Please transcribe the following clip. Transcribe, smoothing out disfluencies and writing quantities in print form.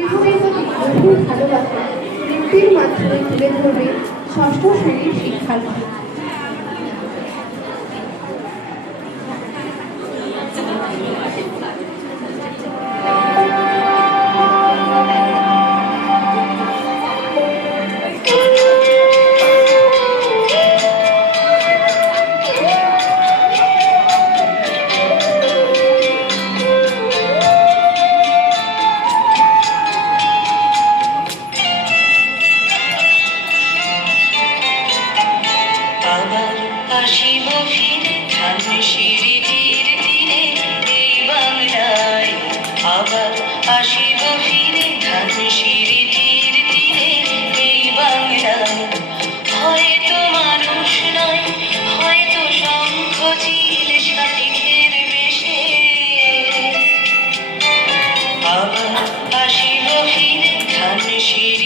গভীর ভালোবাসা নৃত্যের মাধ্যমে তুলে ধরবে ষষ্ঠ শ্রেণীর শিক্ষার্থী। আসিব ফিরে ধানসিঁড়ির তীরে এই বাংলায়, আবার আসিব ফিরে ধানসিঁড়ির তীরে এই বাংলায়। হয়তো মানুষ নয়, হয়তো শঙ্খ চিল শালিখের বেশে, আবার আসিব ফিরে ধানসিঁড়ি